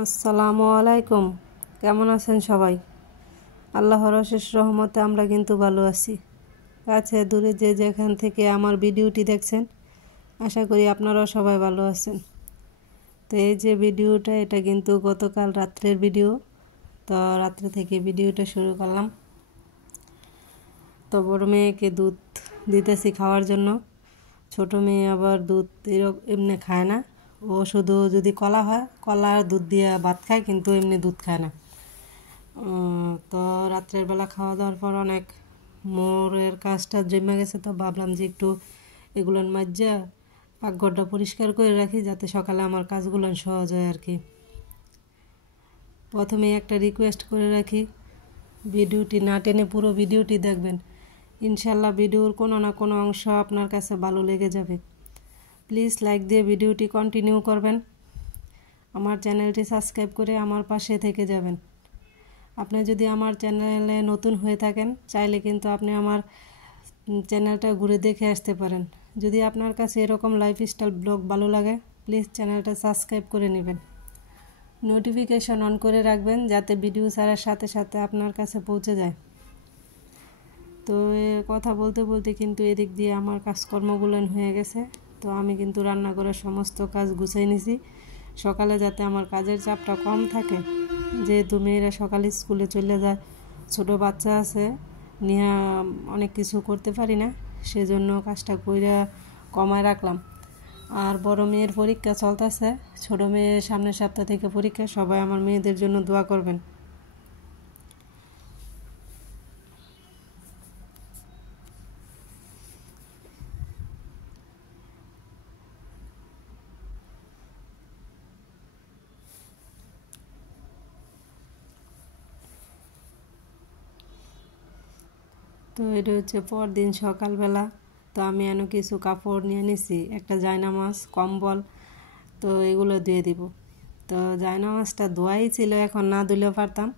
আসসালামু আলাইকুম। কেমন আছেন সবাই? আল্লাহর অশেষ রহমতে আমরা কিন্তু ভালো আছি। কাছে দূরে যে যেখান থেকে আমার ভিডিওটি দেখছেন, আশা করি আপনারাও সবাই ভালো আছেন। তো এই যে ভিডিওটা, এটা কিন্তু গতকাল রাত্রের ভিডিও। তো রাত্রে থেকে ভিডিওটা শুরু করলাম। তো বড় মেয়েকে দুধ দিতেছি খাওয়ার জন্য। ছোট মেয়ে আবার দুধ এমনি খায় না। ও শুধু যদি কলা হয়, কলা আর দুধ দিয়ে ভাত খায়, কিন্তু এমনি দুধ খায় না। তো রাত্রের বেলা খাওয়া দাওয়ার পর অনেক মোড়ের কাজটা জমে গেছে, তো ভাবলাম যে একটু এগুলোর মাঝে পাকঘরটা পরিষ্কার করে রাখি, যাতে সকালে আমার কাজগুলো সহজ হয় আর কি। প্রথমে একটা রিকোয়েস্ট করে রাখি, ভিডিওটি না টেনে পুরো ভিডিওটি দেখবেন। ইনশাল্লাহ ভিডিওর কোনো না কোনো অংশ আপনার কাছে ভালো লেগে যাবে। প্লিজ লাইক দিয়ে ভিডিওটি কন্টিনিউ করবেন। আমার চ্যানেলটি সাবস্ক্রাইব করে আমার পাশে থেকে যাবেন। আপনি যদি আমার চ্যানেলে নতুন হয়ে থাকেন, চাইলে কিন্তু আপনি আমার চ্যানেলটা ঘুরে দেখে আসতে পারেন। যদি আপনার কাছে এরকম লাইফস্টাইল ব্লগ ভালো লাগে, প্লিজ চ্যানেলটা সাবস্ক্রাইব করে নেবেন। নোটিফিকেশন অন করে রাখবেন, যাতে ভিডিও ছাড়ার সাথে সাথে আপনার কাছে পৌঁছে যায়। তো কথা বলতে বলতে কিন্তু এদিক দিয়ে আমার কাজকর্মগুলো হয়ে গেছে। তো আমি কিন্তু রান্না করার সমস্ত কাজ গুছিয়ে নিছি, সকালে যাতে আমার কাজের চাপটা কম থাকে। যেহেতু মেয়েরা সকালে স্কুলে চলে যায়, ছোট বাচ্চা আছে নিয়ে অনেক কিছু করতে পারি না, সেজন্য কাজটা কইরা কমায় রাখলাম। আর বড় মেয়ের পরীক্ষা চলতেছে, ছোট মেয়ের সামনের সপ্তাহ থেকে পরীক্ষা। সবাই আমার মেয়েদের জন্য দোয়া করবেন। তো এটা হচ্ছে পরদিন সকালবেলা। তো আমি এনে কিছু কাপড় নিয়ে নিছি, একটা জায়নামাজ, কম্বল, তো এগুলো দিয়ে দিব। তো জায়নামাজটা ধোয়াই ছিল, এখন না ধুলেও পারতাম।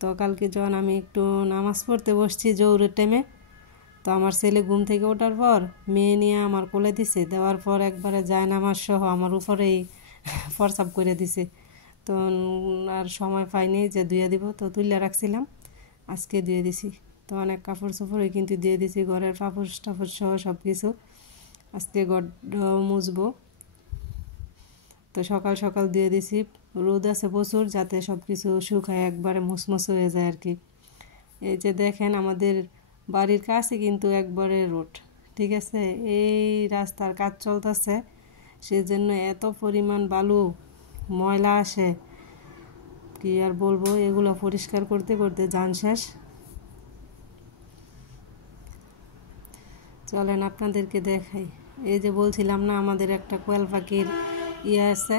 তো কালকে যখন আমি একটু নামাজ পড়তে বসছি জোহরের টাইমে, তো আমার ছেলে ঘুম থেকে ওঠার পর মেয়ে নিয়ে আমার কোলে দিছে, দেওয়ার পর একবারে জায়নামাজ সহ আমার উপরেই ফরসাপ করে দিছে। তো আর সময় পাইনি যে ধুয়ে দিব, তো তুলে রাখছিলাম, আজকে ধুয়ে দিছি। তো অনেক কাপড় চোপড়ই কিন্তু দিয়ে দিছি, ঘরের কাপড় টাপড় সহ সব কিছু। আজকে ঘর মুছবো, তো সকাল সকাল দিয়ে দিছি। রোদ আছে প্রচুর, যাতে সব কিছু শুকায় একবারে মুসমুস হয়ে যায় আর কি। এই যে দেখেন, আমাদের বাড়ির কাছে কিন্তু একবারে রোড, ঠিক আছে। এই রাস্তার কাজ চলতেছে, সেজন্য এত পরিমাণ বালু ময়লা আসে, কি আর বলবো। এগুলো পরিষ্কার করতে করতে জান শেষ। চলেন আপনাদেরকে দেখাই। এই যে বলছিলাম না, আমাদের একটা কোয়েল পাখির ইয়ে আছে,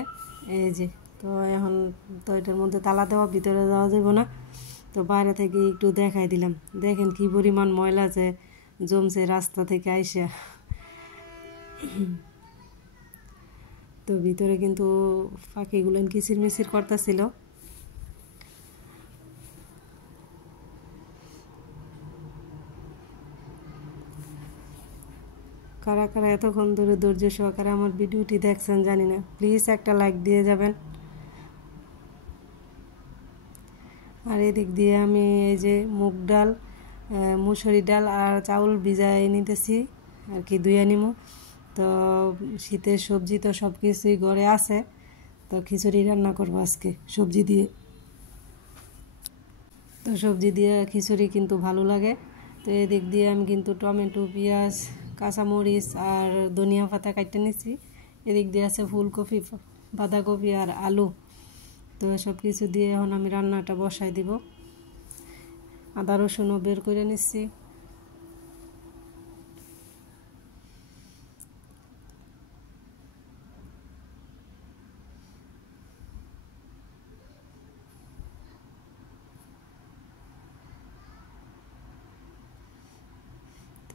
এই যে। তো এখন তো এটার মধ্যে তালা দেওয়া, ভিতরে যাওয়া যাবে না, তো বাইরে থেকে একটু দেখাই দিলাম। দেখেন কি পরিমাণ ময়লা যে জমছে রাস্তা থেকে আইসা। তো ভিতরে কিন্তু পাখিগুলো কিচিরমিচির করতেছিল। কারা কারা এতক্ষণ ধরে ধৈর্য সহকারে আমার ভিডিওটি দেখছেন জানি না, প্লিজ একটা লাইক দিয়ে যাবেন। আর এদিক দিয়ে আমি এই যে মুগ ডাল, মুসুরি ডাল আর চাউল ভিজাই নিতেছি আর কি, ধুয়ে নিমু। তো শীতের সবজি তো সব কিছুই ঘরে আছে, তো খিচুড়ি রান্না করবো আজকে সবজি দিয়ে। তো সবজি দিয়ে খিচুড়ি কিন্তু ভালো লাগে। তো এদিক দিয়ে আমি কিন্তু টমেটো, পেঁয়াজ, কাঁচামরিচ আর ধনিয়া পাতা কাটতে নিচ্ছি। এদিক দিয়ে আছে ফুলকপি, বাঁধাকপি আর আলু। তো সব কিছু দিয়ে এখন আমি রান্নাটা বসাই দিব। আদা রসুনও বের করে নিচ্ছি।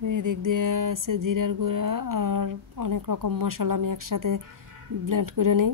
তো এদিক দিয়ে আছে জিরার গুঁড়া আর অনেক রকম মশলা আমি একসাথে ব্লেন্ড করে নিই।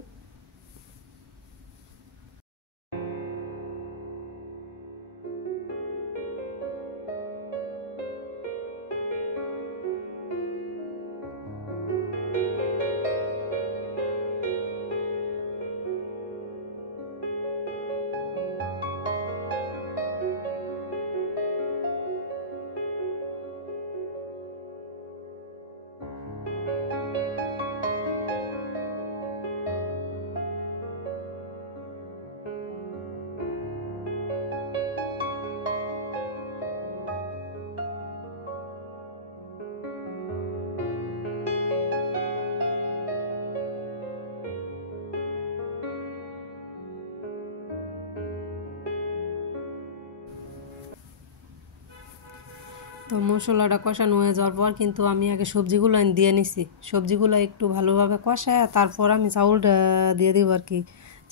তো মশলাটা কষানো হয়ে যাওয়ার পর কিন্তু আমি আগে সবজিগুলো দিয়ে নিছি। সবজিগুলো একটু ভালোভাবে কষায় তারপর আমি চাউলটা দিয়ে দিব আর কি,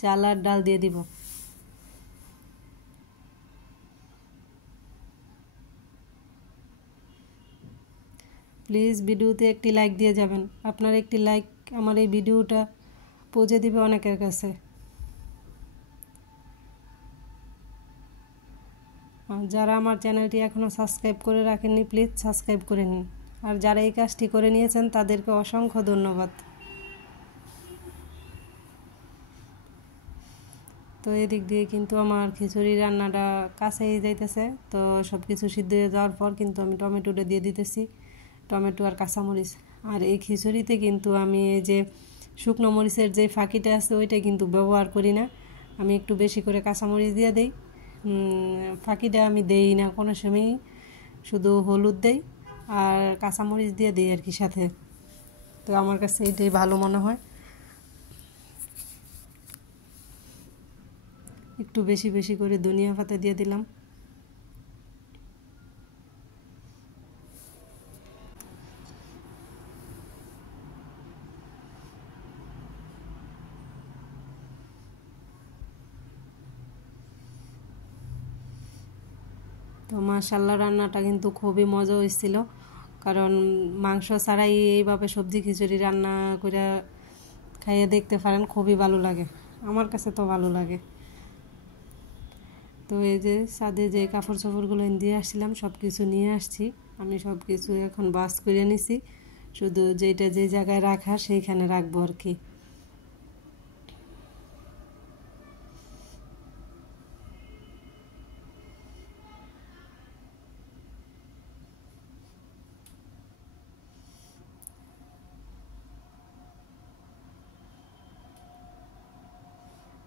চাল আর ডাল দিয়ে দিব। প্লিজ ভিডিওতে একটি লাইক দিয়ে যাবেন। আপনার একটি লাইক আমার এই ভিডিওটা পৌঁছে দিবে অনেকের কাছে। যারা আমার চ্যানেলটি এখনও সাবস্ক্রাইব করে রাখেননি প্লিজ সাবস্ক্রাইব করে নিন, আর যারা এই কাজটি করে নিয়েছেন তাদেরকে অসংখ্য ধন্যবাদ। তো এদিক দিয়ে কিন্তু আমার খিচুড়ি রান্নাটা কাছেই যাইতেছে। তো সব কিছু সিদ্ধ হয়ে যাওয়ার পর কিন্তু আমি টমেটোটা দিয়ে দিতেছি, টমেটো আর কাঁচামরিচ। আর এই খিচুড়িতে কিন্তু আমি এই যে শুকনো মরিচের যে ফাঁকিটা আছে ওইটা কিন্তু ব্যবহার করি না, আমি একটু বেশি করে কাঁচামরিচ দিয়ে দেই। ফাঁকিটা আমি দেই না কোনো সময়ই, শুধু হলুদ দেই আর কাঁচামরিচ দিয়ে দিই আর কি সাথে। তো আমার কাছে এইটাই ভালো মনে হয়। একটু বেশি বেশি করে ধনিয়া পাতা দিয়ে দিলাম। তো মাশাআল্লাহ রান্নাটা কিন্তু খুবই মজা হয়েছিল, কারণ মাংস ছাড়াই এইভাবে সবজি খিচুড়ি রান্না করে খাইয়ে দেখতে পারেন, খুবই ভালো লাগে, আমার কাছে তো ভালো লাগে। তো এই যে ছাদে যে কাপড় চোপড়গুলো দিয়ে আসছিলাম সব কিছু নিয়ে আসছি, আমি সব কিছু এখন বাস করে নিছি, শুধু যেটা যে জায়গায় রাখা সেইখানে রাখবো আর কি।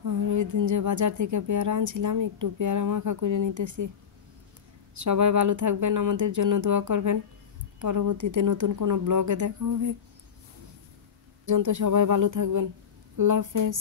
আর ওই দিন যে বাজার থেকে পেয়ারা আনছিলাম, একটু পেয়ারা মাখা করে নিতেছি। সবাই ভালো থাকবেন, আমাদের জন্য দোয়া করবেন। পরবর্তীতে নতুন কোনো ব্লগে দেখা হবে। পর্যন্ত সবাই ভালো থাকবেন। আল্লাহ হাফেজ।